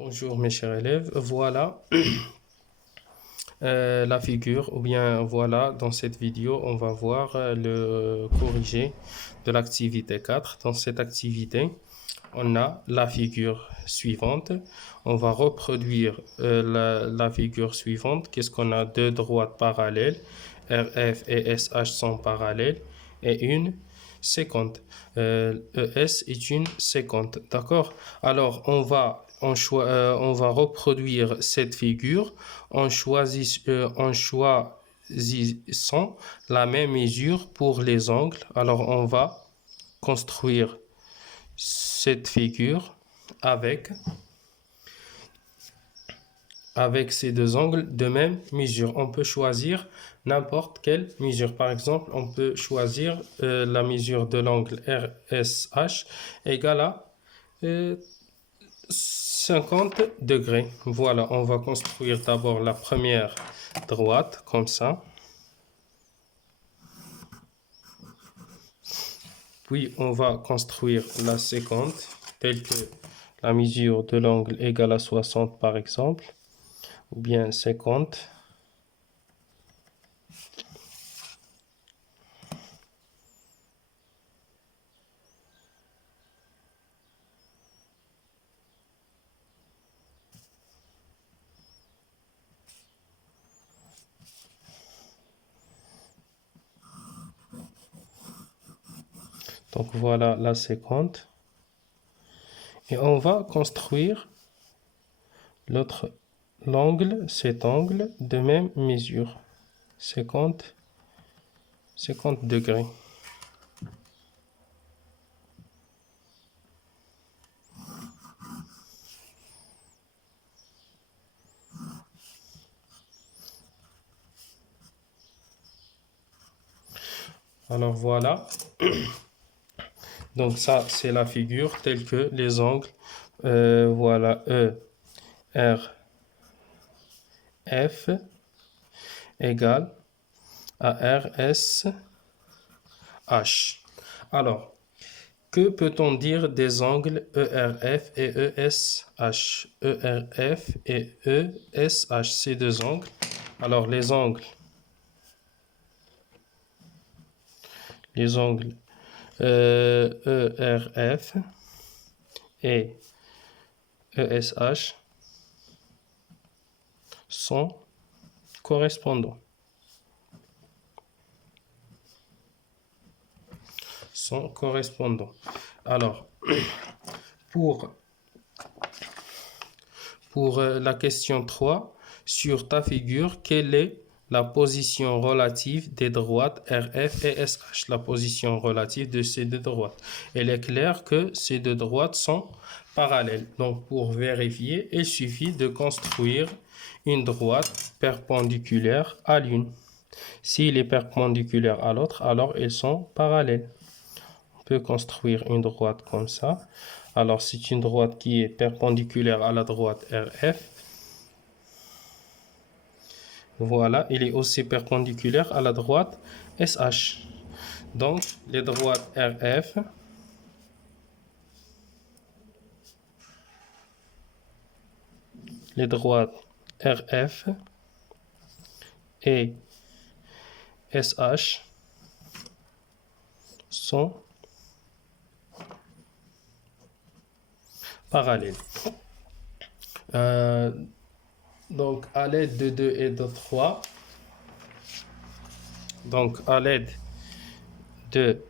Bonjour mes chers élèves, voilà la figure, ou bien voilà, dans cette vidéo, on va voir le corrigé de l'activité 4. Dans cette activité, on a la figure suivante. On va reproduire la figure suivante. Qu'est-ce qu'on a? Deux droites parallèles, RF et SH sont parallèles, et une séquente. ES est une séquente, d'accord? Alors, on va reproduire cette figure en choisissant la même mesure pour les angles. Alors, on va construire cette figure avec, avec ces deux angles de même mesure. On peut choisir n'importe quelle mesure. Par exemple, on peut choisir la mesure de l'angle RSH égale à 50 degrés. Voilà, on va construire d'abord la première droite comme ça. Puis on va construire la séquente telle que la mesure de l'angle égale à 60 par exemple, ou bien 50. Donc voilà la séquente. Et on va construire cet angle de même mesure, 50 degrés. Alors voilà, donc ça c'est la figure telle que les angles, voilà E, R, F égale à R, S, H. Alors, que peut-on dire des angles ERF et ESH? ERF et ESH, ces deux angles. Alors, les angles ERF et ESH sont correspondants. Alors, pour la question 3, sur ta figure, quelle est la position relative des droites RF et SH? La position relative de ces deux droites. Il est clair que ces deux droites sont parallèles. Donc, pour vérifier, il suffit de construire une droite perpendiculaire à l'une. S'il est perpendiculaire à l'autre, alors ils sont parallèles. On peut construire une droite comme ça. Alors, c'est une droite qui est perpendiculaire à la droite RF. Voilà, il est aussi perpendiculaire à la droite SH. Donc, les droites RF et SH sont parallèles. Donc, à l'aide de 2 et de 3, donc à l'aide de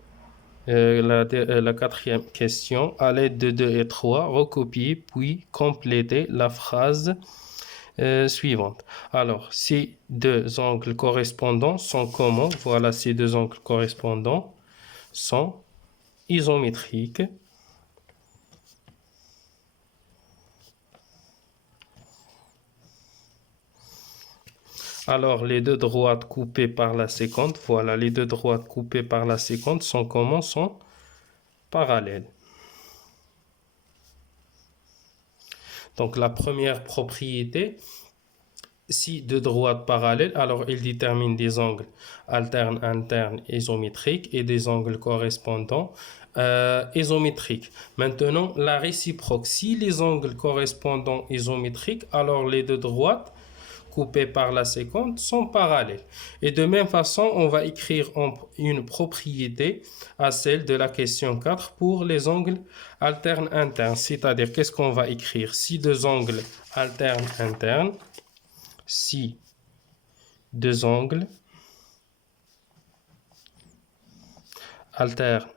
la quatrième question, à l'aide de 2 et 3, recopier puis compléter la phrase suivante. Alors, ces deux angles correspondants sont comment? Voilà, ces deux angles correspondants sont isométriques. Alors, les deux droites coupées par la séquente, voilà, les deux droites coupées par la séquente sont comment? Sont parallèles. Donc, la première propriété Si deux droites parallèles, alors il détermine des angles alternes, internes, isométriques et des angles correspondants isométriques. Maintenant, la réciproque. Si les angles correspondants isométriques, alors les deux droites coupées par la séquente sont parallèles. Et de même façon, on va écrire une propriété à celle de la question 4 pour les angles alternes internes. C'est-à-dire, qu'est-ce qu'on va écrire? Si deux angles alternes internes, si deux angles alternes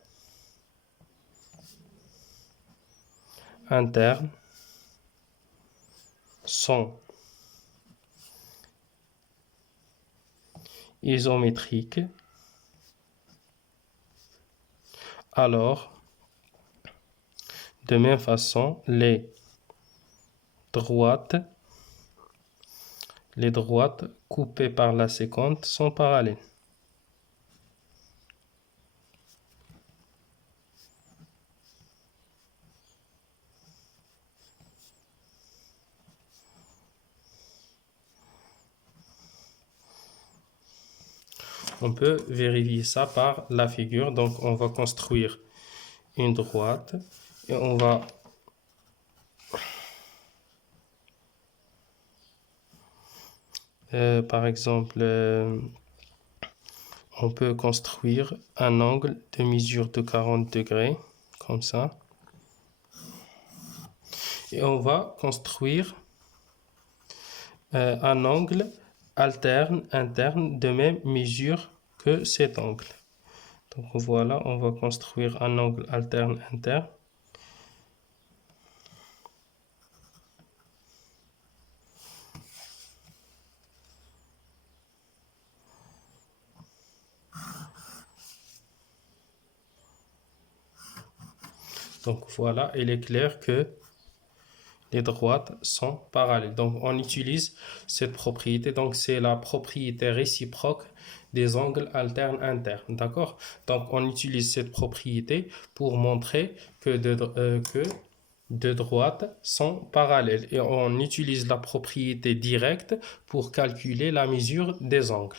internes sont isométriques, alors de même façon les droites coupées par la séquente sont parallèles. On peut vérifier ça par la figure. Donc, on va construire une droite et on va par exemple, on peut construire un angle de mesure de 40 degrés, comme ça. Et on va construire un angle alterne, interne, de même mesure que cet angle. Donc voilà, on va construire un angle alterne, interne. Donc voilà, il est clair que les droites sont parallèles. Donc on utilise cette propriété. Donc c'est la propriété réciproque des angles alternes internes. D'accord? Donc on utilise cette propriété pour montrer que deux droites sont parallèles. Et on utilise la propriété directe pour calculer la mesure des angles.